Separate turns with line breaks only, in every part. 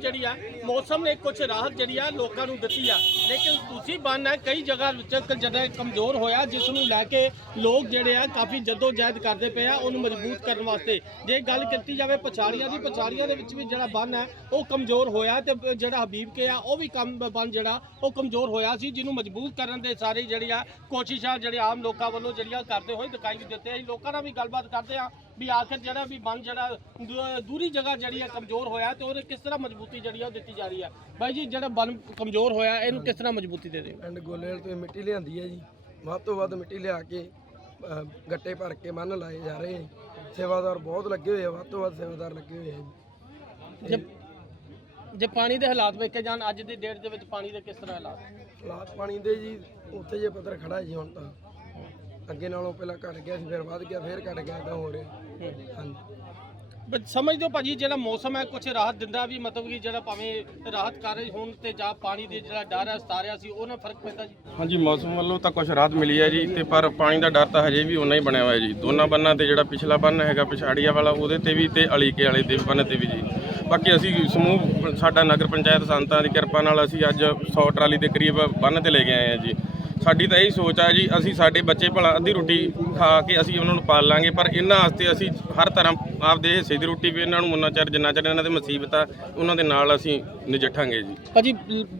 ਜਿਹੜੀ ਆ ਮੌਸਮ ਨੇ ਕੁਝ ਰਾਹਤ ਜਿਹੜੀ ਆ ਲੋਕਾਂ ਨੂੰ ਦਿੱਤੀ ਆ। ਲੇਕਿਨ ਤੁਸੀਂ ਬੰਨ ਹੈ, ਕਈ ਜਗ੍ਹਾ ਵਿੱਚ ਕ- ਜਿਹੜਾ ਕਮਜ਼ੋਰ ਹੋਇਆ, ਜਿਸ ਨੂੰ ਲੈ ਕੇ ਲੋਕ ਜਿਹੜੇ ਆ ਕਾਫੀ ਜਦੋਜਹਿਦ ਕਰਦੇ ਪਏ ਆ, ਉਹਨੂੰ ਮਜ਼ਬੂਤ ਕਰਨ ਵਾਸਤੇ। ਜੇ ਗੱਲ ਕੀਤੀ ਜਾਵੇ ਪਛਾੜੀਆਂ ਦੀ, ਪਛਾੜੀਆਂ ਦੇ ਵਿੱਚ ਵੀ ਜਿਹੜਾ ਬੰਨ ਹੈ, ਉਹ ਕਮਜ਼ੋਰ ਹੋਇਆ ਤੇ ਜਿਹੜਾ ਹਬੀਬ ਕੇ ਆ, ਉਹ ਵੀ ਕੰਮ ਬੰਨ ਜਿਹੜਾ, ਉਹ ਕਮਜ਼ੋਰ ਹੋਇਆ ਸੀ, ਜਿਹਨੂੰ ਮਜ਼ਬੂਤ ਕਰਨ ਦੇ ਸਾਰੇ ਜਿਹੜੀ ਆ ਕੋਸ਼ਿਸ਼ਾਂ ਜਿਹੜੇ ਆਮ ਲੋਕਾਂ ਵੱਲੋਂ ਜਿਹੜੀਆਂ ਕਰਦੇ ਹੋਏ ਦਿਖਾਈ ਦਿੱਤੇ ਅਸੀਂ ਲੋਕਾਂ ਨਾਲ ਵੀ ਗੱਲਬਾਤ ਕਰਦੇ ਆ ਵੀ ਆਖਿਰ ਜਿਹੜਾ ਵੀ ਬੰਨ ਜਿਹੜਾ, ਦੂ- ਦੂਰੀ ਜਗ੍ਹਾ ਜਿਹੜੀ ਆ ਕਮਜ਼ੋਰ ਹੋਇਆ ਤੇ ਉਹਦੇ ਕਿਸ ਤਰ੍ਹਾਂ ਮਜ਼ਬੂਤੀ ਜਿਹੜੀ ਆ ਉਹ ਦਿੱਤੀ ਜਾ ਰਹੀ ਹੈ ਬਾਈ ਜੀ, ਜਿਹੜਾ ਬੰਨ ਕਮਜ਼ੋਰ ਹੋਇਆ, ਇਹਨੂੰ ਕਿਸ ਤਰ੍ਹਾਂ ਮਜ਼ਬੂਤੀ ਦੇ ਦਿਓ।
ਪਿੰਡ ਗੋਲੇਲ ਤੋਂ ਮਿੱਟੀ ਲਿਆਂਦੀ ਹੈ ਜੀ। ਵੱਧ ਤੋਂ ਵੱਧ ਮਿੱਟੀ ਲਿਆ ਕੇ ਅਹ, ਗੱਟੇ ਭਰ ਕੇ ਬੰਨ ਲਾਏ ਜਾ ਰਹੇ ਹੈ। ਸੇਵਾਦਾਰ ਬਹੁਤ ਲੱਗੇ ਹੋਏ ਆ ਵੱਧ ਤੋਂ ਵੱਧ ਸੇਵਾਦਾਰ ਲੱਗੇ ਹੋਏ ਆ ਜੀ।
ਜੇ ਜੇ ਪਾਣੀ ਦੇ ਹਾਲਾਤ ਵੇਖੇ ਜਾਣ ਅੱਜ ਦੀ ਡੇਟ ਦੇ ਵਿੱਚ ਪਾਣੀ ਦੇ ਕਿਸ ਤਰ੍ਹਾਂ ਹਾਲਾਤ?
ਹਾਲਾਤ ਪਾਣੀ ਦੇ ਜੀ ਉੱਥੇ ਜੇ ਪੱਧਰ ਖੜਾ ਜੀ ਹੁਣ ਤਾਂ। ਅੱਗੇ ਨਾਲੋਂ ਪਹਿਲਾਂ ਘਟ ਗਿਆ ਸੀ ਫਿਰ ਵੱਧ ਗਿਆ ਫਿਰ ਘਟ ਗਿਆ ਤਾਂ ਹੋ ਰਿਹਾ। ਹਾਂਜੀ।
ਸਮਝ ਦਿਓ ਹੋ ਭਾਜੀ, ਜਿਹੜਾ ਮੌਸਮ ਹੈ ਕੁਝ ਰਾਹਤ ਦਿੰਦਾ ਵੀ, ਮਤਲਬ ਕਿ ਜਿਹੜਾ ਭਾਵੇਂ ਰਾਹਤ ਕਰ ਰਹੀ ਤੇ ਜਾਂ ਪਾਣੀ ਦੇ ਜਿਹੜਾ ਡਰ ਹੈ ਸਤਾਰਿਆ ਸੀ ਉਹਨਾਂ ਫ਼ਰਕ ਪੈਂਦਾ ਜੀ?
ਹਾਂਜੀ, ਮੌਸਮ ਵੱਲੋਂ ਤਾਂ ਕੁਝ ਰਾਹਤ ਮਿਲੀ ਹੈ ਜੀ, ਤੇ ਪਰ ਪਾਣੀ ਦਾ ਡਰ ਤਾਂ ਹਜੇ ਵੀ ਉਨਾ ਹੀ ਬਣਿਆ ਹੋਇਆ ਜੀ। ਦੋਨਾਂ ਬੰਨਾਂ ਤੇ ਜਿਹੜਾ ਪਿਛਲਾ ਬੰਨ ਹੈਗਾ, ਪਿਛਾੜੀਆ ਵਾਲਾ, ਉਹਦੇ ਤੇ ਵੀ ਤੇ ਅਲੀਕੇ ਵਾਲੇ ਦੇ ਬੰਨ ਤੇ ਵੀ ਜੀ। ਬਾਕੀ ਅਸੀਂ ਸਮੂਹ, ਸਾਡਾ ਨਗਰ ਪੰਚਾਇਤ ਸੰਤਾਂ ਦੀ ਕਿਰਪਾ ਨਾਲ ਅਸੀਂ ਅੱਜ 100 ਟਰਾਲੀ ਦੇ ਕਰੀਬ ਬੰਨ ਤੇ ਲੈ ਕੇ ਆਏ ਹਾਂ ਜੀ। ਸਾਡੀ ਤਾਂ ਇਹੀ ਸੋਚ ਆ ਜੀ ਅਸੀਂ ਸਾਡੇ ਬੱਚੇ ਭਲਾ ਅੱਧੀ ਰੋਟੀ ਖਾ ਕੇ ਅਸੀਂ ਉਹਨਾਂ ਨੂੰ ਪਾਲ ਲਾਂਗੇ ਪਰ ਇਹਨਾਂ ਵਾਸਤੇ ਅਸੀਂ ਹਰ ਤਰ੍ਹਾਂ ਆਪਦੇ ਹਿੱਸੇ ਦੀ ਰੋਟੀ ਵੀ ਇਹਨਾਂ ਨੂੰ ਮੁੰਨਾ ਚਿਰ ਜਿੰਨਾ ਚਿਰ ਇਹਨਾਂ ਦੇ ਮੁਸੀਬਤ ਆ ਉਹਨਾਂ ਦੇ ਨਾਲ ਅਸੀਂ ਨਜਿੱਠਾਂਗੇ ਜੀ।
ਭਾਜੀ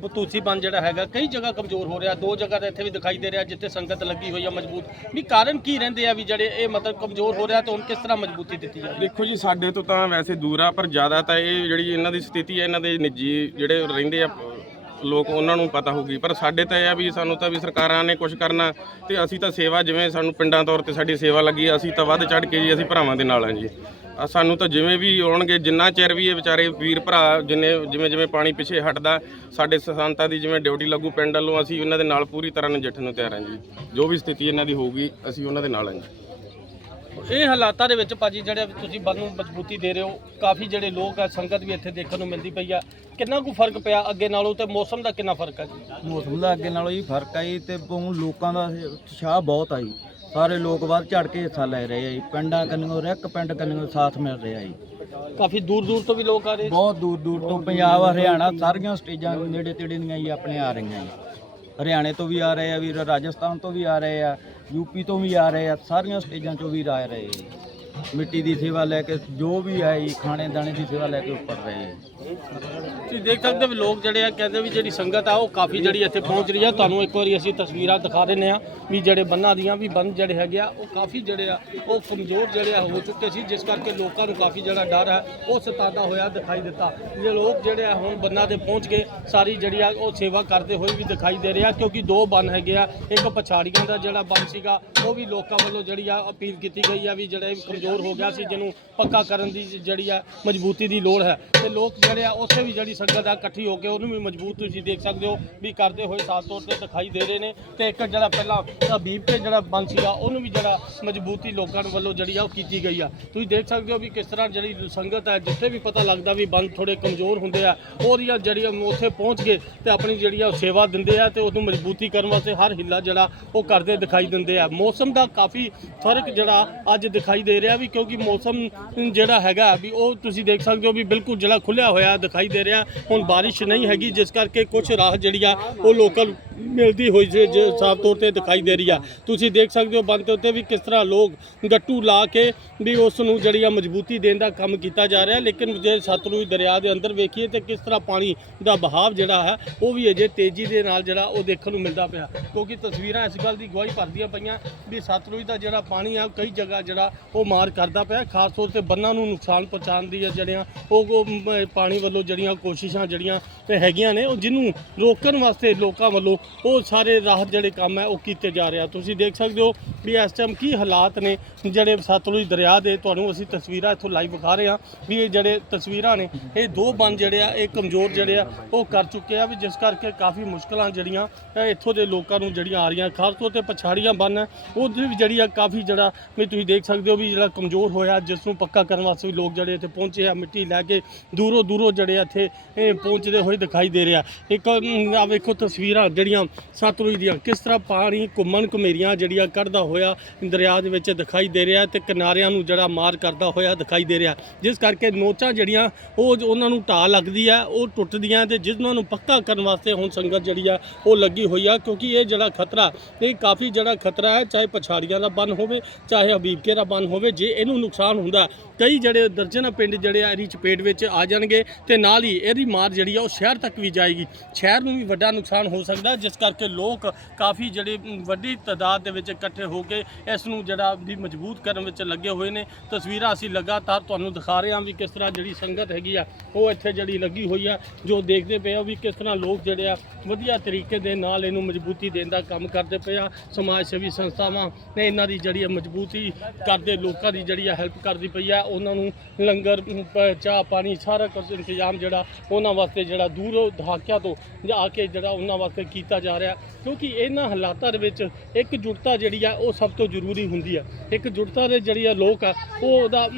ਬਤੂਸੀ ਬੰਨ ਜਿਹੜਾ ਹੈਗਾ ਕਈ ਜਗ੍ਹਾ ਕਮਜ਼ੋਰ ਹੋ ਰਿਹਾ ਦੋ ਜਗ੍ਹਾ ਤੇ ਇੱਥੇ ਵੀ ਦਿਖਾਈ ਦੇ ਰਿਹਾ ਜਿੱਥੇ ਸੰਗਤ ਲੱਗੀ ਹੋਈ ਆ ਮਜ਼ਬੂਤ। ਵੀ ਕਾਰਨ ਕੀ ਰਹਿੰਦੇ ਆ ਵੀ ਜਿਹੜੇ ਇਹ ਮਤਲਬ ਕਮਜ਼ੋਰ ਹੋ ਰਿਹਾ ਤੇ ਹੁਣ ਕਿਸ ਤਰ੍ਹਾਂ ਮਜ਼ਬੂਤੀ ਦਿੱਤੀ ਜਾ ਰਹੀ ਹੈ?
ਦੇਖੋ ਜੀ ਸਾਡੇ ਤੋਂ ਤਾਂ ਵੈਸੇ ਦੂਰ ਆ ਪਰ ਜ਼ਿਆਦਾ ਤਾਂ ਇਹ ਜਿਹੜੀ ਇਹਨਾਂ ਦੀ ਸਥਿਤੀ ਹੈ ਇਹਨਾਂ ਦੇ ਨਿੱਜੀ ਜਿਹੜੇ ਰਹਿੰਦੇ ਆ ਲੋਕ ਉਹਨਾਂ ਨੂੰ ਪਤਾ ਹੋਊਗੀ। ਪਰ ਸਾਡੇ ਤਾਂ ਇਹ ਆ ਵੀ ਸਾਨੂੰ ਤਾਂ ਵੀ ਸਰਕਾਰਾਂ ਨੇ ਕੁਝ ਕਰਨਾ ਤੇ ਅਸੀਂ ਤਾਂ ਸੇਵਾ ਜਿਵੇਂ ਸਾਨੂੰ ਪਿੰਡਾਂ ਤੌਰ ਤੇ ਸਾਡੀ ਸੇਵਾ ਲੱਗੀ, ਅਸੀਂ ਤਾਂ ਵੱਧ ਚੜ ਕੇ ਜੀ, ਅਸੀਂ ਭਰਾਵਾਂ ਦੇ ਨਾਲ ਆ ਜੀ। ਸਾਨੂੰ ਤਾਂ ਜਿਵੇਂ ਵੀ ਆਉਣਗੇ, ਜਿੰਨਾ ਚਿਰ ਵੀ ਇਹ ਵਿਚਾਰੇ ਵੀਰ ਭਰਾ ਜਿੰਨੇ ਜਿਵੇਂ ਜਿਵੇਂ ਪਾਣੀ ਪਿੱਛੇ ਹਟਦਾ, ਸਾਡੇ ਸੰਤਾਂ ਦੀ ਜਿਵੇਂ ਡਿਊਟੀ ਲੱਗੂ ਪਿੰਡ ਵੱਲੋਂ, ਅਸੀਂ ਉਹਨਾਂ ਦੇ ਨਾਲ ਪੂਰੀ ਤਰ੍ਹਾਂ ਨਜਿੱਠਣ ਨੂੰ ਤਿਆਰ ਹਾਂ ਜੀ। ਜੋ ਵੀ ਸਥਿਤੀ ਇਹਨਾਂ ਦੀ ਹੋਊਗੀ, ਅਸੀਂ ਉਹਨਾਂ ਦੇ ਨਾਲ ਹਾਂ ਜੀ।
ਇਹ ਹਾਲਾਤਾਂ ਦੇ ਵਿੱਚ ਭਾਜੀ ਜਿਹੜੇ ਤੁਸੀਂ ਬੰਨ ਨੂੰ ਮਜ਼ਬੂਤੀ ਦੇ ਰਹੇ ਹੋ ਕਾਫੀ ਜਿਹੜੇ ਲੋਕ ਆ ਸੰਗਤ ਵੀ ਇੱਥੇ ਦੇਖਣ ਨੂੰ ਮਿਲਦੀ ਪਈ ਆ। ਕਿੰਨਾ ਕੁ ਫ਼ਰਕ ਪਿਆ ਅੱਗੇ ਨਾਲੋਂ ਤੇ ਮੌਸਮ ਦਾ ਕਿੰਨਾ ਫ਼ਰਕ ਆ ਜੀ?
ਮੌਸਮ ਦਾ ਅੱਗੇ ਨਾਲੋਂ ਹੀ ਫ਼ਰਕ ਆਈ ਤੇ ਹੁਣ ਲੋਕਾਂ ਦਾ ਉਤਸ਼ਾਹ ਬਹੁਤ ਆਈ ਸਾਰੇ ਲੋਕ ਵੱਧ ਝੜ ਕੇ ਹਿੱਸਾ ਲੈ ਰਹੇ ਆ ਜੀ। ਪਿੰਡਾਂ ਕੰਨੋਂ ਇੱਕ ਪਿੰਡ ਕੰਨੋਂ ਸਾਥ ਮਿਲ ਰਿਹਾ ਜੀ।
ਕਾਫੀ ਦੂਰ ਦੂਰ ਤੋਂ ਵੀ ਲੋਕ ਆ ਰਹੇ?
ਬਹੁਤ ਦੂਰ ਦੂਰ ਤੋਂ ਪੰਜਾਬ ਹਰਿਆਣਾ ਸਾਰੀਆਂ ਸਟੇਜਾਂ ਨੇੜੇ ਤੇੜੇ ਦੀਆਂ ਜੀ ਆਪਣੇ ਆ ਰਹੀਆਂ ਜੀ। ਹਰਿਆਣੇ ਤੋਂ ਵੀ ਆ ਰਹੇ ਆ ਵੀਰ, ਰਾਜਸਥਾਨ ਤੋਂ ਵੀ ਆ ਰਹੇ ਆ ਯੂਪੀ ਤੋਂ ਵੀ ਆ ਰਹੇ ਆ, ਸਾਰੀਆਂ ਸਟੇਜਾਂ ਚੋਂ ਵੀ ਆ ਰਹੇ ਆ। ਮਿੱਟੀ ਦੀ ਸੇਵਾ ਲੈ ਕੇ, ਜੋ ਵੀ ਹੈ ਜੀ, ਖਾਣੇ ਦਾਣੇ ਦੀ ਸੇਵਾ ਲੈ ਕੇ ਉੱਪਰ ਰਹੇ ਹੈ।
ਤੁਸੀਂ ਦੇਖ ਸਕਦੇ ਹੋ ਵੀ ਲੋਕ ਜਿਹੜੇ ਆ, ਕਹਿੰਦੇ ਵੀ ਜਿਹੜੀ ਸੰਗਤ ਆ, ਉਹ ਕਾਫੀ ਜਿਹੜੀ ਇੱਥੇ ਪਹੁੰਚ ਰਹੀ ਆ। ਤੁਹਾਨੂੰ ਇੱਕ ਵਾਰੀ ਅਸੀਂ ਤਸਵੀਰਾਂ ਦਿਖਾ ਦਿੰਨੇ ਆ ਵੀ ਜਿਹੜੇ ਬੰਨਾਂ ਦੀਆਂ ਵੀ ਬੰਨ ਜਿਹੜੇ ਹੈਗੇ ਆ, ਉਹ ਕਾਫੀ ਜਿਹੜੇ ਆ, ਉਹ ਕਮਜ਼ੋਰ ਜਿਹੜੇ ਆ ਹੋ ਚੁੱਕੇ ਸੀ, ਜਿਸ ਕਰਕੇ ਲੋਕਾਂ ਨੂੰ ਕਾਫੀ ਜਿਹੜਾ ਡਰ ਹੈ, ਉਹ ਸਤਾਦਾ ਹੋਇਆ ਦਿਖਾਈ ਦਿੱਤਾ। ਜੇ ਲੋਕ ਜਿਹੜੇ ਆ ਹੁਣ ਬੰਨਾਂ ਤੇ ਪਹੁੰਚ ਕੇ ਸਾਰੀ ਜਿਹੜੀ ਆ, ਉਹ ਸੇਵਾ ਕਰਦੇ ਹੋਏ ਵੀ ਦਿਖਾਈ ਦੇ ਰਿਹਾ ਕਿਉਂਕਿ ਦੋ ਬੰਨ ਹੈਗੇ ਆ, ਇੱਕ ਪਛਾੜੀਆਂ ਦਾ ਜਿਹੜਾ ਬੰਨ ਸੀਗਾ, ਉਹ ਵੀ ਲੋਕਾਂ ਵੱਲੋਂ ਜਿਹੜੀ ਆ ਅਪੀਲ ਕੀਤੀ ਗਈ ਆ ਵੀ ਜਿਹੜੇ ਕਮਜ਼ੋਰ ਕਮਜ਼ੋਰ ਹੋ ਗਿਆ ਸੀ, ਜਿਹਨੂੰ ਪੱਕਾ ਕਰਨ ਦੀ ਜਿਹੜੀ ਆ ਮਜ਼ਬੂਤੀ ਦੀ ਲੋੜ ਹੈ। ਤੇ ਲੋਕ ਜਿਹੜੇ ਆ, ਉੱਥੇ ਵੀ ਜਿਹੜੀ ਸੰਗਤ ਆ, ਇਕੱਠੀ ਹੋ ਕੇ ਉਹਨੂੰ ਵੀ ਮਜ਼ਬੂਤ ਤੁਸੀਂ ਦੇਖ ਸਕਦੇ ਹੋ ਵੀ ਕਰਦੇ ਹੋਏ ਸਾਫ਼ ਤੌਰ ਤੇ ਦਿਖਾਈ ਦੇ ਰਹੇ ਨੇ। ਤੇ ਇੱਕ ਜਿਹੜਾ ਪਹਿਲਾਂ ਹਬੀਬ ਤੇ ਜਿਹੜਾ ਬੰਦ ਸੀਗਾ, ਉਹਨੂੰ ਵੀ ਜਿਹੜਾ ਮਜ਼ਬੂਤੀ ਲੋਕਾਂ ਵੱਲੋਂ ਜਿਹੜੀ ਆ, ਉਹ ਕੀਤੀ ਗਈ ਆ। ਤੁਸੀਂ ਦੇਖ ਸਕਦੇ ਹੋ ਵੀ ਕਿਸ ਤਰ੍ਹਾਂ ਜਿਹੜੀ ਸੰਗਤ ਹੈ ਜਿੱਥੇ ਵੀ ਪਤਾ ਲੱਗਦਾ ਵੀ ਬੰਦ ਥੋੜੇ ਕਮਜ਼ੋਰ ਹੁੰਦੇ ਆ ਉਹਦੀਆਂ ਜਿਹੜੀਆਂ ਉੱਥੇ ਪਹੁੰਚ ਕੇ ਤੇ ਆਪਣੀ ਜਿਹੜੀ ਆ, ਉਹ ਸੇਵਾ ਦਿੰਦੇ ਆ ਤੇ ਉਹਨੂੰ ਮਜ਼ਬੂਤੀ ਕਰਨ ਵਾਸਤੇ ਹਰ ਹਿੱਲਾ ਜਿਹੜਾ ਉਹ ਕਰਦੇ ਦਿਖਾਈ ਦਿੰਦੇ ਆ। ਮੌਸਮ ਦਾ ਕਾਫੀ ਫ਼ਰਕ ਜਿਹੜਾ ਅੱਜ ਦਿਖਾਈ ਦੇ ਰਿਹਾ ਵੀ ਕਿਉਂਕਿ ਮੌਸਮ ਜਿਹੜਾ ਹੈਗਾ ਵੀ ਉਹ ਤੁਸੀਂ ਦੇਖ ਸਕਦੇ ਹੋ ਵੀ ਬਿਲਕੁਲ ਜਿਹੜਾ ਖੁੱਲਿਆ ਹੋਇਆ ਦਿਖਾਈ ਦੇ ਰਿਹਾ। ਹੁਣ ਬਾਰਿਸ਼ ਨਹੀਂ ਹੈਗੀ, ਜਿਸ ਕਰਕੇ ਕੁਝ ਰਾਹ ਜਿਹੜੀ ਆ ਉਹ ਲੋਕਲ ਮਿਲਦੀ ਹੋਈ ਜੇ ਜੇ ਸਾਫ਼ ਤੌਰ ਤੇ ਦਿਖਾਈ ਦੇ ਰਹੀ ਆ। ਤੁਸੀਂ ਦੇਖ ਸਕਦੇ ਹੋ ਬੰਦ ਦੇ ਉੱਤੇ ਵੀ ਕਿਸ ਤਰ੍ਹਾਂ ਲੋਕ ਗੱਟੂ ਲਾ ਕੇ ਵੀ ਉਸ ਨੂੰ ਜਿਹੜੀ ਆ ਮਜ਼ਬੂਤੀ ਦੇਣ ਦਾ ਕੰਮ ਕੀਤਾ ਜਾ ਰਿਹਾ। ਲੇਕਿਨ ਜੇ ਸਤਲੁਜ ਦਰਿਆ ਦੇ ਅੰਦਰ ਵੇਖੀਏ ਤੇ ਕਿਸ ਤਰ੍ਹਾਂ ਪਾਣੀ ਦਾ ਬਹਾਵ ਜਿਹੜਾ ਹੈ, ਉਹ ਵੀ ਅਜੇ ਤੇਜ਼ੀ ਦੇ ਨਾਲ ਜਿਹੜਾ ਉਹ ਦੇਖਣ ਨੂੰ ਮਿਲਦਾ ਪਿਆ। ਕਿਉਂਕਿ ਤਸਵੀਰਾਂ ਇਸ ਗੱਲ ਦੀ ਗਵਾਹੀ ਭਰਦੀਆਂ ਪਈਆਂ ਵੀ ਸਤਲੁਜ ਦਾ ਜਿਹੜਾ ਪਾਣੀ ਆ, ਕਈ ਜਗ੍ਹਾ ਜਿਹੜਾ ਉਹ ਮਾਰ ਕਰਦਾ ਪਿਆ। ਖਾਸ ਤੌਰ ਤੇ ਬੰਨਾਂ ਨੂੰ ਨੁਕਸਾਨ ਪਹੁੰਚਾਉਣ ਦੀ ਜਿਹੜੀਆਂ, ਉਹ ਪਾਣੀ ਵੱਲੋਂ ਜਿਹੜੀਆਂ ਕੋਸ਼ਿਸ਼ਾਂ ਜਿਹੜੀਆਂ ਹੈਗੀਆਂ ਨੇ, ਉਹ ਜਿਹਨੂੰ ਰੋਕਣ ਵਾਸਤੇ ਲੋਕਾਂ ਵੱਲੋਂ ਉਹ ਸਾਰੇ ਰਾਹਤ ਜਿਹੜੇ ਕੰਮ ਹੈ ਉਹ ਕੀਤੇ ਜਾ ਰਿਹਾ ਤੁਸੀਂ ਦੇਖ ਸਕਦੇ ਹੋ ਵੀ ਇਸ ਟਾਈਮ ਕੀ ਹਾਲਾਤ ਨੇ ਜਿਹੜੇ ਸਤਲੁਜ ਦਰਿਆ ਦੇ ਤੁਹਾਨੂੰ ਅਸੀਂ ਤਸਵੀਰਾਂ ਇੱਥੋਂ ਲਾਈਵ ਵਿਖਾ ਰਹੇ ਹਾਂ ਵੀ ਇਹ ਜਿਹੜੇ ਤਸਵੀਰਾਂ ਨੇ ਇਹ ਦੋ ਬੰਨ ਜਿਹੜੇ ਆ ਇਹ ਕਮਜ਼ੋਰ ਜਿਹੜੇ ਆ ਉਹ ਕਰ ਚੁੱਕੇ ਆ ਵੀ ਜਿਸ ਕਰਕੇ ਕਾਫੀ ਮੁਸ਼ਕਲਾਂ ਜਿਹੜੀਆਂ ਇੱਥੋਂ ਦੇ ਲੋਕਾਂ ਨੂੰ ਜਿਹੜੀਆਂ ਆ ਰਹੀਆਂ ਖਾਸ ਤੌਰ ਤੇ ਪਛਾੜੀਆਂ ਬੰਨ ਹੈ, ਉਹਦੇ ਵੀ ਜਿਹੜੀ ਆ ਕਾਫੀ ਜਿਹੜਾ ਵੀ ਤੁਸੀਂ ਦੇਖ ਸਕਦੇ ਹੋ ਵੀ ਜਿਹੜਾ ਕਮਜ਼ੋਰ ਹੋਇਆ ਜਿਸ ਨੂੰ ਪੱਕਾ ਕਰਨ ਵਾਸਤੇ ਵੀ ਲੋਕ ਜਿਹੜੇ ਇੱਥੇ ਪਹੁੰਚੇ ਆ ਮਿੱਟੀ ਲੈ ਕੇ ਦੂਰੋਂ ਦੂਰੋਂ ਜਿਹੜੇ ਇੱਥੇ ਇਹ ਪਹੁੰਚਦੇ ਹੋਏ ਦਿਖਾਈ ਦੇ ਰਿਹਾ ਇੱਕ ਆ ਵੇਖੋ ਤਸਵੀਰਾਂ ਜਿਹੜੀਆਂ ਜਿਹੜੀਆਂ ਸਤਲੁਜ ਦੀਆਂ। ਕਿਸ ਤਰ੍ਹਾਂ ਪਾਣੀ ਘੁੰਮਣ ਘੁਮੇਰੀਆਂ ਜਿਹੜੀਆਂ ਕੱਢਦਾ ਹੋਇਆ ਦਰਿਆ ਦੇ ਵਿੱਚ ਦਿਖਾਈ ਦੇ ਰਿਹਾ ਤੇ ਕਿਨਾਰਿਆਂ ਨੂੰ ਜਿਹੜਾ ਮਾਰ ਕਰਦਾ ਹੋਇਆ ਦਿਖਾਈ ਦੇ ਰਿਹਾ ਜਿਸ ਕਰਕੇ ਨੋਚਾਂ ਜਿਹੜੀਆਂ, ਉਹ ਉਹਨਾਂ ਨੂੰ ਢਾਹ ਲੱਗਦੀ ਆ ਉਹ ਟੁੱਟਦੀਆਂ ਤੇ ਜਿਨ੍ਹਾਂ ਨੂੰ ਪੱਕਾ ਕਰਨ ਵਾਸਤੇ ਹੁਣ ਸੰਗਤ ਜਿਹੜੀ ਆ, ਉਹ ਲੱਗੀ ਹੋਈ ਆ, ਕਿਉਂਕਿ ਇਹ ਜਿਹੜਾ ਖਤਰਾ, ਇਹ ਕਾਫੀ ਜਿਹੜਾ ਖਤਰਾ ਹੈ, ਚਾਹੇ ਪਛਾੜੀਆਂ ਦਾ ਬੰਨ ਹੋਵੇ, ਚਾਹੇ ਹਬੀਬਕੇ ਦਾ ਬੰਨ ਹੋਵੇ, ਜੇ ਇਹਨੂੰ ਨੁਕਸਾਨ ਹੁੰਦਾ, ਕਈ ਜਿਹੜੇ ਦਰਜਨਾਂ ਪਿੰਡ ਜਿਹੜੇ ਆ, ਇਹਦੀ ਚਪੇਟ ਵਿੱਚ ਆ ਜਾਣਗੇ ਤੇ ਨਾਲ ਹੀ ਇਹਦੀ ਮਾਰ ਜਿਹੜੀ ਆ, ਉਹ ਸ਼ਹਿਰ ਤੱਕ ਵੀ ਜਾਏਗੀ। ਸ਼ਹਿਰ ਨੂੰ ਵੀ ਵੱਡਾ ਨੁਕਸਾਨ ਹੋ ਸਕਦਾ ਜਿਸ ਕਰਕੇ ਲੋਕ ਕਾਫੀ ਜਿਹੜੇ ਵੱਡੀ ਤਾਦਾਦ ਦੇ ਵਿੱਚ ਇਕੱਠੇ ਹੋ ਕੇ ਇਸ ਨੂੰ ਜਿਹੜਾ ਵੀ ਮਜ਼ਬੂਤ ਕਰਨ ਵਿੱਚ ਲੱਗੇ ਹੋਏ ਨੇ। ਤਸਵੀਰਾਂ ਅਸੀਂ ਲਗਾਤਾਰ ਤੁਹਾਨੂੰ ਦਿਖਾ ਰਹੇ ਹਾਂ ਵੀ ਕਿਸ ਤਰ੍ਹਾਂ ਜਿਹੜੀ ਸੰਗਤ ਹੈਗੀ ਆ, ਉਹ ਇੱਥੇ ਜਿਹੜੀ ਲੱਗੀ ਹੋਈ ਆ, ਜੋ ਦੇਖਦੇ ਪਏ ਆ ਵੀ ਕਿਸ ਤਰ੍ਹਾਂ ਲੋਕ ਜਿਹੜੇ ਆ ਵਧੀਆ ਤਰੀਕੇ ਦੇ ਨਾਲ ਇਹਨੂੰ ਮਜ਼ਬੂਤੀ ਦੇਣ ਦਾ ਕੰਮ ਕਰਦੇ ਪਏ ਆ। ਸਮਾਜ ਸੇਵੀ ਸੰਸਥਾਵਾਂ ਨੇ ਇਹਨਾਂ ਦੀ ਜਿਹੜੀ ਆ ਮਜ਼ਬੂਤੀ ਕਰਦੇ, ਲੋਕਾਂ ਦੀ ਜਿਹੜੀ ਆ ਹੈਲਪ ਕਰਦੀ ਪਈ ਆ। ਉਹਨਾਂ ਨੂੰ ਲੰਗਰ ਚਾਹ ਪਾਣੀ ਸਾਰਾ ਕੁਝ ਇੰਤਜ਼ਾਮ ਜਿਹੜਾ ਉਹਨਾਂ ਵਾਸਤੇ ਜਿਹੜਾ ਦੂਰ ਦਹਾਕਿਆਂ ਤੋਂ ਆ ਕੇ ਜਿਹੜਾ ਉਹਨਾਂ ਵਾਸਤੇ ਕੀਤਾ ਕੀਤਾ ਜਾ ਰਿਹਾ, ਕਿਉਂਕਿ ਇਹਨਾਂ ਹਾਲਾਤਾਂ ਦੇ ਵਿੱਚ ਇੱਕ ਜੁਟਤਾ ਜਿਹੜੀ ਆ, ਉਹ ਸਭ ਤੋਂ ਜ਼ਰੂਰੀ ਹੁੰਦੀ ਆ। ਇੱਕ ਜੁਟਤਾ ਦੇ ਜਿਹੜੀ ਆ ਲੋਕ ਆ, ਉਹ ਉਹਦਾ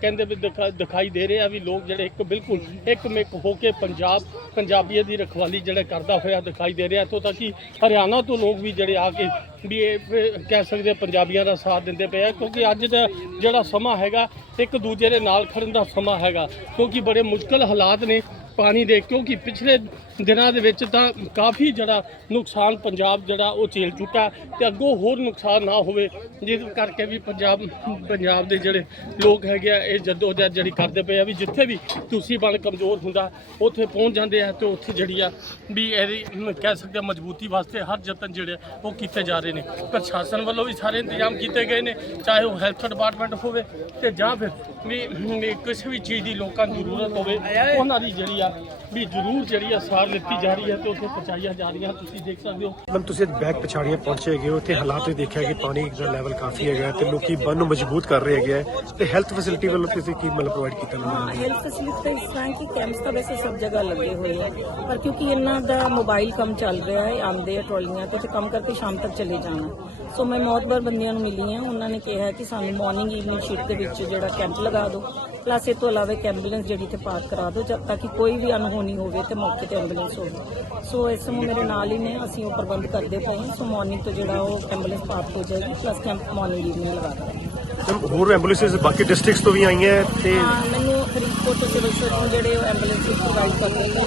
ਕਹਿੰਦੇ ਵੀ ਦਿਖਾ- ਦਿਖਾਈ ਦੇ ਰਹੇ ਆ ਵੀ ਲੋਕ ਜਿਹੜੇ ਇੱਕ ਬਿਲਕੁਲ ਇੱਕ ਇੱਕਮਿਕ ਹੋ ਕੇ ਪੰਜਾਬ ਪੰਜਾਬੀਅਤ ਦੀ ਰਖਵਾਲੀ ਜਿਹੜਾ ਕਰਦਾ ਹੋਇਆ ਦਿਖਾਈ ਦੇ ਰਿਹਾ ਇੱਥੋਂ ਤੱਕ ਕਿ ਹਰਿਆਣਾ ਤੋਂ ਲੋਕ ਵੀ ਜਿਹੜੇ ਆ ਕੇ ਵੀ ਇਹ ਫਿਰ ਕਹਿ ਸਕਦੇ ਆ ਪੰਜਾਬੀਆਂ ਦਾ ਸਾਥ ਦਿੰਦੇ ਪਏ ਆ, ਕਿਉਂਕਿ ਅੱਜ ਦਾ ਜਿਹੜਾ ਸਮਾਂ ਹੈਗਾ, ਇੱਕ ਦੂਜੇ ਦੇ ਨਾਲ ਖੜਨ ਦਾ ਸਮਾਂ ਹੈਗਾ, ਕਿਉਂਕਿ ਬੜੇ ਮੁਸ਼ਕਲ ਹਾਲਾਤ ਨੇ ਪਾਣੀ ਦੇ, ਕਿਉਂਕਿ ਪਿਛਲੇ ਦਿਨਾਂ ਦੇ ਵਿੱਚ ਤਾਂ ਕਾਫੀ ਜਿਹੜਾ ਨੁਕਸਾਨ ਪੰਜਾਬ ਜਿਹੜਾ ਉਹ ਝੇਲ ਚੁੱਕਾ ਤੇ ਅੱਗੋਂ ਹੋਰ ਨੁਕਸਾਨ ਨਾ ਹੋਵੇ, ਜਿਸ ਕਰਕੇ ਵੀ ਪੰਜਾਬ ਪੰਜਾਬ ਦੇ ਜਿਹੜੇ ਲੋਕ ਹੈਗੇ ਆ, ਇਹ ਜਦੋਜਹਿਦ ਜਿਹੜੀ ਕਰਦੇ ਪਏ ਆ ਵੀ ਜਿੱਥੇ ਵੀ ਤੁਸੀਂ ਬਣ ਕਮਜ਼ੋਰ ਹੁੰਦਾ, ਉੱਥੇ ਪਹੁੰਚ ਜਾਂਦੇ ਆ ਤੇ ਉੱਥੇ ਜਿਹੜੀ ਆ ਵੀ ਇਹਦੀ, ਕਹਿ ਸਕਦੇ ਆ ਮਜ਼ਬੂਤੀ ਵਾਸਤੇ ਹਰ ਯਤਨ ਜਿਹੜੇ ਆ ਉਹ ਕੀਤੇ ਜਾ ਰਹੇ ਨੇ। ਪ੍ਰਸ਼ਾਸਨ ਵੱਲੋਂ ਵੀ ਸਾਰੇ ਇੰਤਜ਼ਾਮ ਕੀਤੇ ਗਏ ਨੇ ਚਾਹੇ ਉਹ ਹੈਲਥ ਡਿਪਾਰਟਮੈਂਟ ਹੋਵੇ ਤੇ ਜਾਂ ਫਿਰ ਵੀ ਕਿਸੇ ਵੀ ਚੀਜ਼ ਦੀ ਲੋਕਾਂ ਨੂੰ ਜ਼ਰੂਰਤ ਹੋਵੇ ਉਹਨਾਂ ਦੀ ਜਿਹੜੀ ਆ ਵੀ ਜ਼ਰੂਰ ਜਿਹੜੀ ਆ ਸਾਰ ਲਿੱਤੀ ਜਾ ਰਹੀ ਹੈ ਤੇ ਉੱਥੇ ਪਹੁੰਚਾਈਆਂ ਜਾ ਰਹੀਆਂ ਤੁਸੀਂ ਦੇਖ ਸਕਦੇ ਹੋ।
ਮਤਲਬ ਤੁਸੀਂ ਬੈਕ ਪਛਾੜੀਆਂ ਪਹੁੰਚੇ ਹੋ ਇੱਥੇ ਹਾਲਾਤ ਵੀ ਦੇਖਿਆ ਕਿ ਪਾਣੀ ਦਾ ਲੈਵਲ ਕਾਫੀ ਹੈਗਾ ਤੇ ਲੋਕੀ ਬੰਨ ਨੂੰ ਮਜ਼ਬੂਤ ਕਰ ਰਹੇ ਹੈਗੇ ਹੈ ਤੇ ਹੈਲਥ ਫੈਸਿਲਿਟੀ ਵੱਲੋਂ ਤੁਸੀਂ ਕੀ ਮਤਲਬ ਪ੍ਰੋਵਾਈਡ ਕੀਤਾ ਨੂੰ?
ਹੈਲਥ ਫੈਸਿਲਿਟੀ ਤਾਂ ਇਸ ਤਰ੍ਹਾਂ ਕਿ ਕੈਂਪਸ ਤਾਂ ਵੈਸੇ ਸਭ ਜਗ੍ਹਾ ਲੱਗੇ ਹੋਏ ਆ ਪਰ ਕਿਉਂਕਿ ਇਹਨਾਂ ਦਾ ਮੋਬਾਈਲ ਕੰਮ ਚੱਲ ਰਿਹਾ ਹੈ ਆਉਂਦੇ ਆ ਟਰਾਲੀਆਂ ਤੇ ਤੇ ਕੰਮ ਕਰਕੇ ਸ਼ਾਮ ਤੱਕ ਚਲੇ ਜਾਣਾ। ਸੋ ਮੈਂ ਮੌਤਬਰ ਬੰਦਿਆਂ ਨੂੰ ਮਿਲੀ ਹਾਂ। ਉਹਨਾਂ ਨੇ ਕਿਹਾ ਕਿ ਸਾਨੂੰ ਮਾਰਨਿੰਗ ਈਵਨਿੰਗ ਸ਼ਿਫਟ ਦੇ ਵਿੱਚ ਜਿਹੜਾ ਕੈਂਪ ਲਗਾ ਦਿਓ। ਪਲੱਸ ਇਹ ਤੋਂ ਇਲਾਵਾ ਇੱਕ ਐਂਬੂਲੈਂਸ ਜਿਹੜੀ ਤੇ ਪਾਰਕ ਕਰਾ ਦਿਓ, ਜਦ ਤੱਕ ਕਿ ਕੋਈ ਵੀ ਅਨਹੋਣੀ ਹੋਵੇ ਤੇ ਮੌਕੇ ਤੇ ਐਂਬੂਲੈਂਸ ਹੋਵੇ। ਸੋ ਇਸ ਨੂੰ ਮੇਰੇ ਨਾਲ ਹੀ ਨੇ। ਅਸੀਂ ਉਹ ਪ੍ਰਬੰਧ ਕਰਦੇ ਪਏ ਹਾਂ। ਸੋ ਮਾਰਨਿੰਗ ਤੋਂ ਜਿਹੜਾ ਉਹ ਐਂਬੂਲੈਂਸ ਪਾਰਕ ਹੋ ਜਾਏਗੀ। ਪਲੱਸ ਕੈਂਪ ਮਾਰਨਿੰਗ ਈਵਨਿੰਗ ਲਗਾ ਦਾਂਗੇ
ਮੈਮ, ਹੋਰ ਐਂਬੂਲੈਂਸਸ ਬਾਕੀ ਡਿਸਟ੍ਰਿਕਟਸ ਤੋਂ ਵੀ ਆਈਆਂ ਹੈ ਤੇ
ਹਾਂ ਮੈਨੂੰ ਫਰੀਦਕੋਟ ਤੋਂ ਸਿਵਲ ਸਰਜਨ ਜਿਹੜੇ ਉਹ ਐਂਬੂਲੈਂਸ ਪ੍ਰੋਵਾਈਡ ਰਹੇ ਨੇ।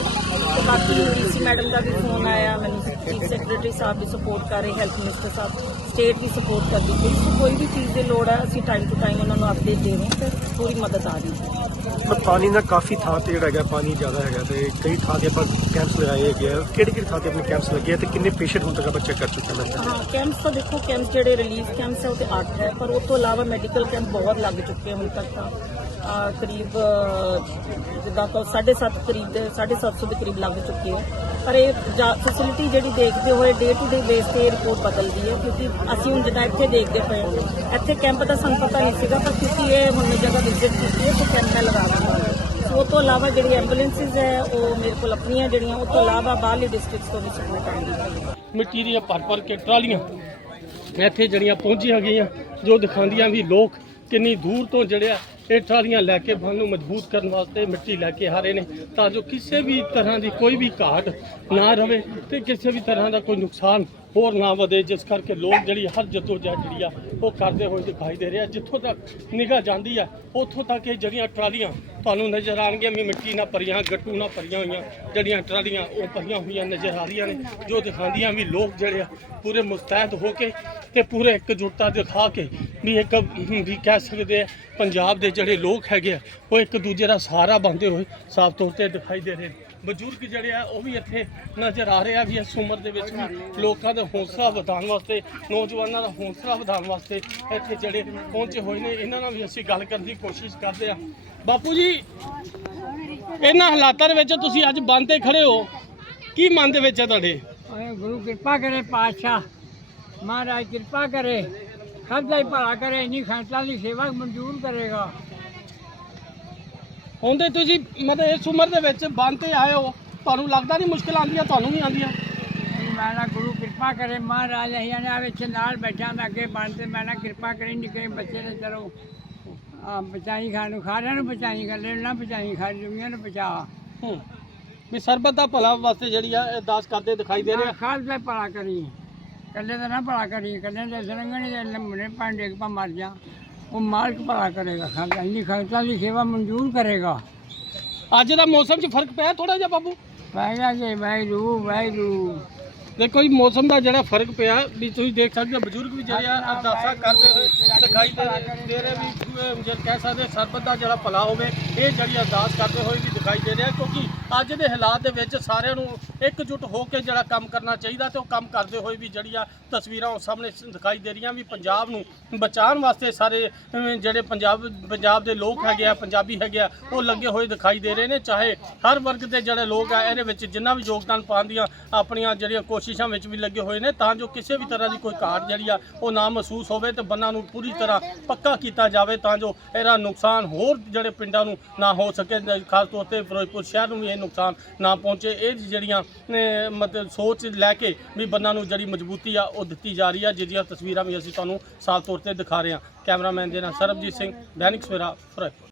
ਤੇ ਬਾਕੀ ਡੀਸੀ ਮੈਡਮ ਦਾ ਵੀ ਫੋਨ ਆਇਆ ਮੈਨੂੰ ਚੀਫ ਸੈਕਟਰੀ ਸਾਹਿਬ ਵੀ ਸਪੋਰਟ ਕਰ ਰਹੇ ਹੈਲਥ ਮਿਨਿਸਟਰ ਸਾਹਿਬ ਸਟੇਟ ਵੀ ਸਪੋਰਟ ਕਰਦੀ। ਪਈ ਸੋ ਕੋਈ ਵੀ ਚੀਜ਼ ਦੀ ਲੋੜ ਹੈ ਅਸੀਂ ਟਾਈਮ ਟੂ ਟਾਈਮ ਉਹਨਾਂ ਨੂੰ ਅਪਡੇਟ ਦੇ ਰਹੇ ਹਾਂ ਪੂਰੀ ਮਦਦ ਆ ਰਹੀ ਹੈ।
ਮਤਲਬ ਪਾਣੀ ਦਾ ਕਾਫੀ ਥਾਂ ਤੇ ਜਿਹੜਾ ਹੈਗਾ ਪਾਣੀ ਜ਼ਿਆਦਾ ਹੈਗਾ ਤੇ ਕਈ ਥਾਂ ਤੇ ਆਪਾਂ ਕੈਂਪਸ ਲਗਾਏ ਹੈਗੇ ਆ। ਕਿਹੜੀ ਕਿਹੜੀ ਥਾਂ ਤੇ ਆਪਣੇ ਕੈਂਪਸ ਲੱਗੇ ਆ ਤੇ ਕਿੰਨੇ ਪੇਸ਼ੈਂਟ ਹੁਣ ਤੱਕ ਆਪਾਂ ਚੈੱਕ ਕਰ ਚੁੱਕੇ ਹਾਂ
ਹਾਂ ਕੈਂਪਸ ਤਾਂ ਦੇਖੋ ਕੈਂਪਸ ਜਿਹੜੇ ਰਿਲੀਫ ਕੈਂਪਸ ਹੈ ਉਹ ਤੇ 8 ਹੈ ਪਰ ਉਸ ਤੋਂ ਇਲਾਵਾ ਮੈਡੀਕਲ ਕੈਂਪ ਬਹੁਤ ਲੱਗ ਚੁੱਕੇ ਹੁਣ ਤੱਕ ਤਾਂ। ਕਰੀਬ ਅਹ, ਜਿੱਦਾਂ ਕੋ 7.5 ਕਰੀਬ ਦੇ 750 ਦੇ ਕਰੀਬ ਲੱਗ ਚੁੱਕੇ ਹੈ। ਪਰ ਇਹ ਫੈਸਿਲਿਟੀ ਜਿਹੜੀ ਦੇਖਦੇ ਹੋਏ ਡੇ ਟੂ ਡੇ ਬੇਸ ਤੇ ਰਿਪੋਰਟ ਬਦਲਦੀ ਹੈ ਕਿਉਂਕਿ ਅਸੀਂ ਹੁਣ ਜਿੱਦਾਂ ਇੱਥੇ ਦੇਖਦੇ ਪਏ ਹਾਂ, ਇੱਥੇ ਕੈਂਪ ਦਾ ਸਾਨੂੰ ਪਤਾ ਨਹੀਂ ਸੀਗਾ ਪਰ ਕਿਉਂਕਿ ਇਹ ਹੁਣ ਜਗ੍ਹਾ ਵਿਜ਼ਿਟ ਕੀਤੀ ਹੈ ਤੇ ਕੈਂਪ ਮੈਂ ਲਗਾ ਦਿੱਤਾ ਉਹ ਤੋਂ ਇਲਾਵਾ ਜਿਹੜੀ ਐਂਬੂਲੈਂਸਿਸ ਹੈ ਉਹ ਮੇਰੇ ਕੋਲ ਆਪਣੀਆਂ ਜਿਹੜੀਆਂ ਉਹ ਤੋਂ ਇਲਾਵਾ ਬਾਹਰਲੇ ਡਿਸਟ੍ਰਿਕਟਸ ਤੋਂ ਵੀ ਸਪੋਰਟ ਆਉਂਦੀ ਹੈ।
ਮਿੱਟੀ ਦੀਆਂ ਭਰ ਭਰ ਕੇ ਟਰਾਲੀਆਂ। ਇੱਥੇ ਜਿਹੜੀਆਂ ਪਹੁੰਚੀਆਂ ਗਈਆਂ ਜੋ ਦਿਖਾਉਂਦੀਆਂ ਵੀ ਲੋਕ ਕਿੰਨੀ ਦੂਰ ਤੋਂ ਜਿਹੜੇ ਆ, ਇਹ ਟਰਾਲੀਆਂ ਲੈ ਕੇ ਬੰਨ ਨੂੰ ਮਜ਼ਬੂਤ ਕਰਨ ਵਾਸਤੇ ਮਿੱਟੀ ਲੈ ਕੇ ਆ ਰਹੇ ਨੇ, ਤਾਂ ਜੋ ਕਿਸੇ ਵੀ ਤਰ੍ਹਾਂ ਦੀ ਕੋਈ ਵੀ ਘਾਟ ਨਾ ਰਵੇ ਤੇ ਕਿਸੇ ਵੀ ਤਰ੍ਹਾਂ ਦਾ ਕੋਈ ਨੁਕਸਾਨ ਹੋਰ ਨਾ ਵਧੇ, ਜਿਸ ਕਰਕੇ ਲੋਕ ਜਿਹੜੀ ਹਰ ਜਦੋਜਹਿਦ ਜਿਹੜੀ ਆ, ਉਹ ਕਰਦੇ ਹੋਏ ਦਿਖਾਈ ਦੇ ਰਿਹਾ ਜਿੱਥੋਂ ਤੱਕ ਨਿਗਾਹ ਜਾਂਦੀ ਆ, ਉੱਥੋਂ ਤੱਕ ਇਹ ਜਿਹੜੀਆਂ ਟਰਾਲੀਆਂ ਤੁਹਾਨੂੰ ਨਜ਼ਰ ਆਣਗੀਆਂ ਵੀ ਮਿੱਟੀ ਨਾਲ ਭਰੀਆਂ, ਗੱਟੂ ਨਾਲ ਭਰੀਆਂ ਹੋਈਆਂ, ਜਿਹੜੀਆਂ ਟਰਾਲੀਆਂ ਉਹ ਭਰੀਆਂ ਹੋਈਆਂ ਨਜ਼ਰ ਆ ਰਹੀਆਂ ਨੇ, ਜੋ ਦਿਖਾਉਂਦੀਆਂ ਵੀ ਲੋਕ ਜਿਹੜੇ ਆ ਪੂਰੇ ਮੁਸਤੈਦ ਹੋ ਕੇ ਤੇ ਪੂਰੇ ਇਕਜੁੱਟਤਾ ਦਿਖਾ ਕੇ ਵੀ ਇੱਕ ਵੀ ਕਹਿ ਸਕਦੇ ਆ, ਪੰਜਾਬ ਦੇ ਜਿਹੜੇ ਲੋਕ ਹੈਗੇ ਆ, ਉਹ ਇੱਕ ਦੂਜੇ ਦਾ ਸਹਾਰਾ ਬਣਦੇ ਹੋਏ ਸਾਫ਼ ਤੌਰ ਤੇ ਦਿਖਾਈ ਦੇ ਰਹੇ ਨੇ। ਬਜ਼ੁਰਗ ਜਿਹੜੇ ਆ, ਉਹ ਵੀ ਇੱਥੇ ਨਜ਼ਰ ਆ ਰਹੇ ਆ ਵੀ ਇਸ ਉਮਰ ਦੇ ਵਿੱਚ ਵੀ ਲੋਕਾਂ ਦਾ ਹੌਸਲਾ ਵਧਾਉਣ ਵਾਸਤੇ, ਨੌਜਵਾਨਾਂ ਦਾ ਹੌਸਲਾ ਵਧਾਉਣ ਵਾਸਤੇ ਇੱਥੇ ਜਿਹੜੇ ਪਹੁੰਚੇ ਹੋਏ ਨੇ, ਇਹਨਾਂ ਨਾਲ ਵੀ ਅਸੀਂ ਗੱਲ ਕਰਨ ਦੀ ਕੋਸ਼ਿਸ਼ ਕਰਦੇ ਆ। ਬਾਪੂ ਜੀ ਇਹਨਾਂ ਹਾਲਾਤਾਂ ਦੇ ਵਿੱਚ ਤੁਸੀਂ ਅੱਜ ਬੰਦ ਤੇ ਖੜੇ ਹੋ। ਕੀ ਮਨ ਦੇ ਵਿੱਚ ਹੈ ਤੁਹਾਡੇ?
ਓਏ ਗੁਰੂ ਕਿਰਪਾ ਕਰੇ ਪਾਤਸ਼ਾਹ। ਮਹਾਰਾਜ ਕਿਰਪਾ ਕਰੇ। ਸਭ ਦਾ ਹੀ ਭਲਾ ਕਰੇ ਇੰਨੀ ਖਾਂਟਾਂ ਦੀ ਸੇਵਾ ਮਨਜ਼ੂਰ ਕਰੇਗਾ।
ਹੁੰਦੇ ਤੁਸੀਂ ਮਤਲਬ ਇਸ ਉਮਰ ਦੇ ਵਿੱਚ ਬੰਦ ਤੇ ਆਏ ਹੋ। ਤੁਹਾਨੂੰ ਲੱਗਦਾ ਨਹੀਂ ਮੁਸ਼ਕਲ ਆਉਂਦੀਆਂ ਤੁਹਾਨੂੰ ਵੀ ਆਉਂਦੀਆਂ?
ਮੈਂ ਨਾ ਗੁਰੂ ਕਿਰਪਾ ਕਰੇ। ਮਹਾਰਾਜ ਅਸੀਂ ਨੇ ਆ ਵਿੱਚ ਨਾਲ ਬੈਠਾ ਮੈਂ ਅੱਗੇ ਬਣ ਤੇ ਮੈਂ ਨਾ ਕਿਰਪਾ ਕਰੇ ਨਿੱਕੇ ਬੱਚੇ ਨੇ ਚਲੋ ਆ ਬਚਾਈ ਖਾਣ ਨੂੰ ਸਾਰਿਆਂ ਨੂੰ ਬਚਾਈ ਕਰ ਲੈਣ ਨਾ ਬਚਾਈ ਖਾਰੀ ਦੁਨੀਆ ਨੂੰ ਬਚਾ।
ਹੂੰ। ਵੀ ਸਰਬਤ ਦਾ ਭਲਾ ਵਾਸਤੇ ਜਿਹੜੀ ਆ ਇਹ ਅਰਦਾਸ ਕਰਦੇ ਦਿਖਾਈ ਦੇ ਰਹੇ ਆ।
ਖਾਲ ਤੇ ਭਲਾ ਕਰੀ। ਕੱਲੇ ਦਾ ਨਾ ਭਲਾ ਕਰੀ ਕੱਲੇ ਦੇ ਸਰੰਗਣੇ ਦੇ ਲੰਮਣੇ ਪਾਂਡੇ ਪਾ ਮਰ ਜਾ। ਉਹ ਮਾਲਕ ਭਲਾ ਕਰੇਗਾ ਖਾਲਸਾ ਇੰਨੀ ਖਾਲਸਾ ਦੀ ਸੇਵਾ ਮਨਜ਼ੂਰ ਕਰੇਗਾ।
ਅੱਜ ਦਾ ਮੌਸਮ 'ਚ ਫ਼ਰਕ ਪਿਆ ਥੋੜਾ ਜਿਹਾ ਬਾਬੂ?
ਵਾਹਿਗੁਰੂ ਜੀ ਵਾਹਿਗੁਰੂ ਵਾਹਿਗੁਰੂ।
ਦੇਖੋ ਜੀ ਮੌਸਮ ਦਾ ਜਿਹੜਾ ਫ਼ਰਕ ਪਿਆ ਵੀ ਤੁਸੀਂ ਦੇਖ ਸਕਦੇ ਹੋ ਬਜ਼ੁਰਗ ਵੀ ਜਿਹੜੇ ਆ ਅਰਦਾਸਾਂ ਕਰਦੇ ਹੋਏ ਦਿਖਾਈ ਦੇ ਰਹੇ- ਵੀ ਜੇ ਕਹਿ ਸਕਦੇ ਸਰਬਤ ਦਾ ਜਿਹੜਾ ਭਲਾ ਹੋਵੇ ਇਹ ਜਿਹੜੀ ਅਰਦਾਸ ਕਰਦੇ ਹੋਏ ਵੀ ਦਿਖਾਈ ਦੇ ਰਿਹਾ ਕਿਉਂਕਿ ਅੱਜ ਦੇ ਹਾਲਾਤ ਦੇ ਵਿੱਚ ਸਾਰਿਆਂ ਨੂੰ ਇਕਜੁੱਟ ਹੋ ਕੇ ਜਿਹੜਾ ਕੰਮ ਕਰਨਾ ਚਾਹੀਦਾ ਤੇ ਉਹ ਕੰਮ ਕਰਦੇ ਹੋਏ ਵੀ ਜਿਹੜੀਆਂ ਤਸਵੀਰਾਂ ਉਹ ਸਾਹਮਣੇ ਦਿਖਾਈ ਦੇ ਰਹੀਆਂ ਵੀ ਪੰਜਾਬ ਨੂੰ ਬਚਾਉਣ ਵਾਸਤੇ ਸਾਰੇ ਜਿਹੜੇ ਪੰਜਾਬ ਪੰਜਾਬ ਦੇ ਲੋਕ ਹੈਗੇ ਆ, ਪੰਜਾਬੀ ਹੈਗੇ ਆ, ਉਹ ਲੱਗੇ ਹੋਏ ਦਿਖਾਈ ਦੇ ਰਹੇ ਨੇ। ਚਾਹੇ ਹਰ ਵਰਗ ਦੇ ਜਿਹੜੇ ਲੋਕ ਆ, ਇਹਦੇ ਵਿੱਚ ਜਿੰਨਾ ਵੀ ਯੋਗਦਾਨ ਪਾਉਣ ਦੀਆਂ ਆਪਣੀਆਂ ਜਿਹੜੀਆਂ ਕੋਸ਼ਿਸ਼ਾਂ ਵਿੱਚ ਵੀ ਲੱਗੇ ਹੋਏ ਨੇ, ਤਾਂ ਜੋ ਕਿਸੇ ਵੀ ਤਰ੍ਹਾਂ ਦੀ ਕੋਈ ਘਾਟ ਜਿਹੜੀ ਆ, ਉਹ ਨਾ ਮਹਿਸੂਸ ਹੋਵੇ ਤੇ ਬੰਨਾਂ ਨੂੰ ਪੂਰੀ ਤਰ੍ਹਾਂ ਪੱਕਾ ਕੀਤਾ ਜਾਵੇ, ਤਾਂ ਜੋ ਇਹਦਾ ਨੁਕਸਾਨ ਹੋਰ ਜਿਹੜੇ ਪਿੰਡਾਂ ਨੂੰ ਨਾ ਹੋ ਸਕੇ ਖਾਸ ਤੌਰ ਤੇ ਫਿਰੋਜ਼ਪੁਰ ਸ਼ਹਿਰ ਨੂੰ ਵੀ ਇਹ ਨੁਕਸਾਨ ਨਾ ਪਹੁੰਚੇ। ਇਹ ਜਿਹੜੀਆਂ ਮਤਲਬ ਸੋਚ ਲੈ ਕੇ ਵੀ ਬੰਨਾਂ ਨੂੰ ਜਿਹੜੀ ਮਜ਼ਬੂਤੀ ਆ, ਉਹ ਦਿੱਤੀ ਜਾ ਰਹੀ ਆ। ਜਿਹਦੀਆਂ ਤਸਵੀਰਾਂ ਵੀ ਅਸੀਂ ਤੁਹਾਨੂੰ ਸਾਫ਼ ਤੌਰ ਤੇ ਦਿਖਾ ਰਹੇ ਹਾਂ। ਕੈਮਰਾਮੈਨ ਦੇ ਨਾਲ ਸਰਬਜੀਤ ਸਿੰਘ, ਦੈਨਿਕ ਸਵੇਰਾ, ਫਿਰੋਜ਼ਪੁਰ।